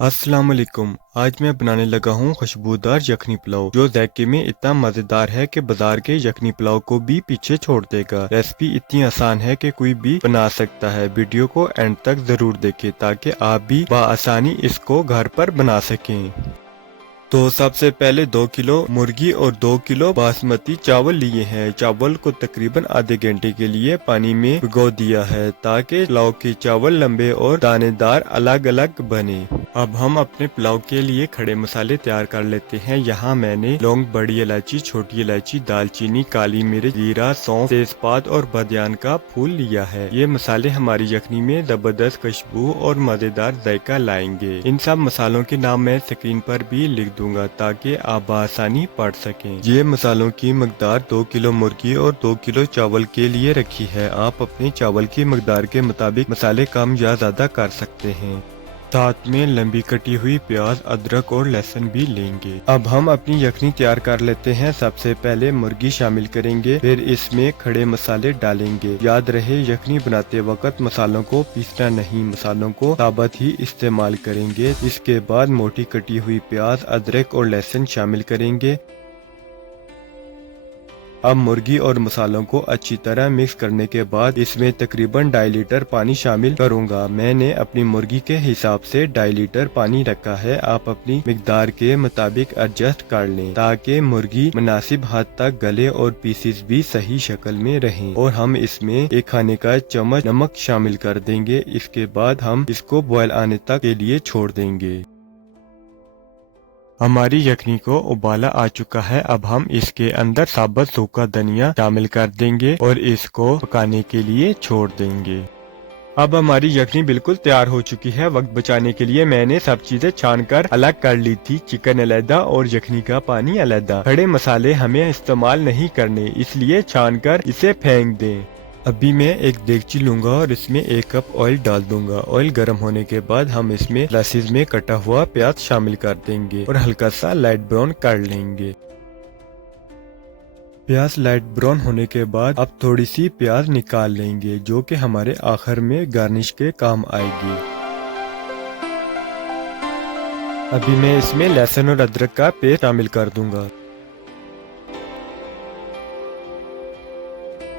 अस्सलाम वालेकुम। आज मैं बनाने लगा हूँ खुशबूदार यखनी पुलाव जो जायके में इतना मज़ेदार है कि बाजार के यखनी पुलाव को भी पीछे छोड़ देगा। रेसिपी इतनी आसान है कि कोई भी बना सकता है। वीडियो को एंड तक जरूर देखें ताकि आप भी बआसानी इसको घर पर बना सकें। तो सबसे पहले 2 किलो मुर्गी और 2 किलो बासमती चावल लिए हैं। चावल को तकरीबन आधे घंटे के लिए पानी में भिगो दिया है ताकि पुलाव के चावल लंबे और दानेदार अलग अलग बने। अब हम अपने पुलाव के लिए खड़े मसाले तैयार कर लेते हैं। यहाँ मैंने लौंग, बड़ी इलायची, छोटी इलायची, दालचीनी, काली मिर्च, जीरा, सौंफ, तेजपात और बदियान का फूल लिया है। ये मसाले हमारी यखनी में जबरदस्त खुशबू और मजेदार जायका लाएंगे। इन सब मसालों के नाम मैं स्क्रीन पर भी लिख दूंगा ताकि आप आसानी पढ़ सकें। ये मसालों की मकदार 2 किलो मुर्गी और 2 किलो चावल के लिए रखी है। आप अपने चावल की मकदार के मुताबिक मसाले कम या ज्यादा कर सकते हैं। साथ में लंबी कटी हुई प्याज, अदरक और लहसुन भी लेंगे। अब हम अपनी यखनी तैयार कर लेते हैं। सबसे पहले मुर्गी शामिल करेंगे, फिर इसमें खड़े मसाले डालेंगे। याद रहे यखनी बनाते वक्त मसालों को पीसना नहीं, मसालों को साबुत ही इस्तेमाल करेंगे। इसके बाद मोटी कटी हुई प्याज, अदरक और लहसुन शामिल करेंगे। अब मुर्गी और मसालों को अच्छी तरह मिक्स करने के बाद इसमें तकरीबन 2.5 लीटर पानी शामिल करूंगा। मैंने अपनी मुर्गी के हिसाब से 2.5 लीटर पानी रखा है। आप अपनी मिकदार के मुताबिक एडजस्ट कर लें ताकि मुर्गी मुनासिब हद तक गले और पीसेस भी सही शक्ल में रहें। और हम इसमें 1 खाने का चम्मच नमक शामिल कर देंगे। इसके बाद हम इसको बॉयल आने तक के लिए छोड़ देंगे। हमारी यखनी को उबाला आ चुका है। अब हम इसके अंदर साबुत सूखा धनिया शामिल कर देंगे और इसको पकाने के लिए छोड़ देंगे। अब हमारी यखनी बिल्कुल तैयार हो चुकी है। वक्त बचाने के लिए मैंने सब चीजें छानकर अलग कर ली थी। चिकन अलग और यखनी का पानी अलग। खड़े मसाले हमें इस्तेमाल नहीं करने, इसलिए छानकर इसे फेंक दें। अभी मैं एक देगची लूंगा और इसमें 1 कप ऑयल डाल दूंगा। ऑयल गर्म होने के बाद हम इसमें स्लाइसेस में कटा हुआ प्याज शामिल कर देंगे और हल्का सा लाइट ब्राउन कर लेंगे। प्याज लाइट ब्राउन होने के बाद अब थोड़ी सी प्याज निकाल लेंगे जो कि हमारे आखिर में गार्निश के काम आएगी। अभी मैं इसमें लहसुन और अदरक का पेस्ट शामिल कर दूंगा।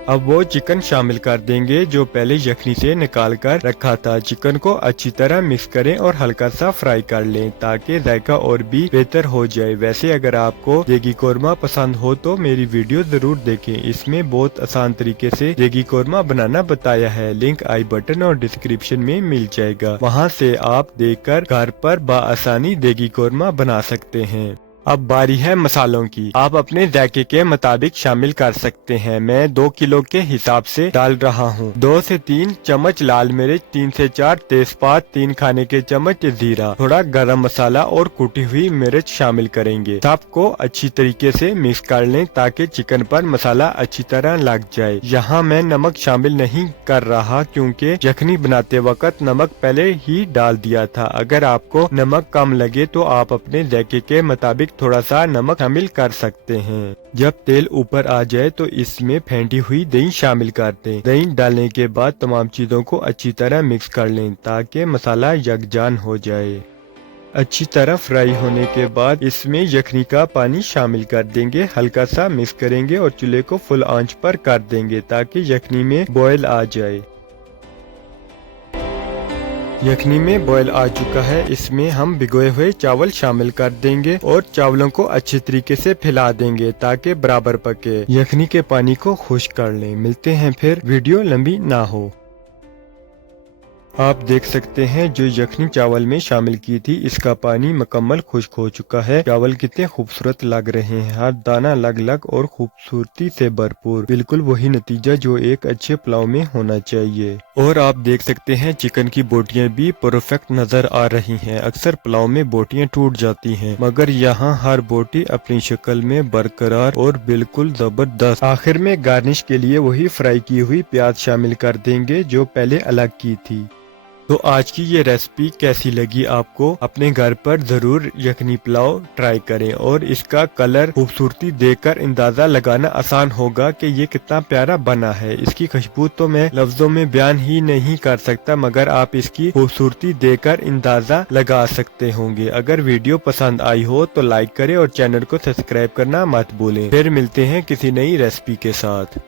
अब वो चिकन शामिल कर देंगे जो पहले यखनी से निकाल कर रखा था। चिकन को अच्छी तरह मिक्स करें और हल्का सा फ्राई कर लें ताकि जायका और भी बेहतर हो जाए। वैसे अगर आपको देगी कोरमा पसंद हो तो मेरी वीडियो जरूर देखें। इसमें बहुत आसान तरीके से देगी कोरमा बनाना बताया है। लिंक आई बटन और डिस्क्रिप्शन में मिल जाएगा, वहाँ से आप देखकर घर पर बआसानी देगी कोरमा बना सकते हैं। अब बारी है मसालों की। आप अपने जायके के मुताबिक शामिल कर सकते हैं। मैं 2 किलो के हिसाब से डाल रहा हूँ। 2 से 3 चम्मच लाल मिर्च, 3 से 4 तेजपात, 3 खाने के चम्मच जीरा, थोड़ा गरम मसाला और कुटी हुई मिर्च शामिल करेंगे। सबको अच्छी तरीके से मिक्स कर लें ताकि चिकन पर मसाला अच्छी तरह लग जाए। यहाँ मैं नमक शामिल नहीं कर रहा क्योंकि यखनी बनाते वक्त नमक पहले ही डाल दिया था। अगर आपको नमक कम लगे तो आप अपने जायके के मुताबिक थोड़ा सा नमक शामिल कर सकते हैं। जब तेल ऊपर आ जाए तो इसमें फेंटी हुई दही शामिल कर दें। दही डालने के बाद तमाम चीजों को अच्छी तरह मिक्स कर लें ताकि मसाला यकजान हो जाए। अच्छी तरह फ्राई होने के बाद इसमें यखनी का पानी शामिल कर देंगे। हल्का सा मिक्स करेंगे और चूल्हे को फुल आंच पर कर देंगे ताकि यखनी में बॉयल आ जाए। यखनी में बॉयल आ चुका है। इसमें हम भिगोए हुए चावल शामिल कर देंगे और चावलों को अच्छे तरीके से फैला देंगे ताकि बराबर पके। यखनी के पानी को खुश्क कर लें। मिलते हैं फिर, वीडियो लंबी ना हो। आप देख सकते हैं जो यखनी चावल में शामिल की थी इसका पानी मुकम्मल खुश्क हो चुका है। चावल कितने खूबसूरत लग रहे हैं, हर दाना अलग अलग और खूबसूरती से भरपूर। बिल्कुल वही नतीजा जो एक अच्छे पुलाव में होना चाहिए। और आप देख सकते हैं चिकन की बोटियां भी परफेक्ट नजर आ रही हैं। अक्सर पुलाव में बोटियां टूट जाती हैं मगर यहाँ हर बोटी अपनी शक्ल में बरकरार और बिल्कुल जबरदस्त। आखिर में गार्निश के लिए वही फ्राई की हुई प्याज शामिल कर देंगे जो पहले अलग की थी। तो आज की ये रेसिपी कैसी लगी आपको? अपने घर पर जरूर यखनी पुलाव ट्राई करें और इसका कलर खूबसूरती देखकर अंदाजा लगाना आसान होगा कि ये कितना प्यारा बना है। इसकी खुशबू तो मैं लफ्जों में बयान ही नहीं कर सकता, मगर आप इसकी खूबसूरती देखकर अंदाजा लगा सकते होंगे। अगर वीडियो पसंद आई हो तो लाइक करें और चैनल को सब्सक्राइब करना मत भूलें। फिर मिलते हैं किसी नई रेसिपी के साथ।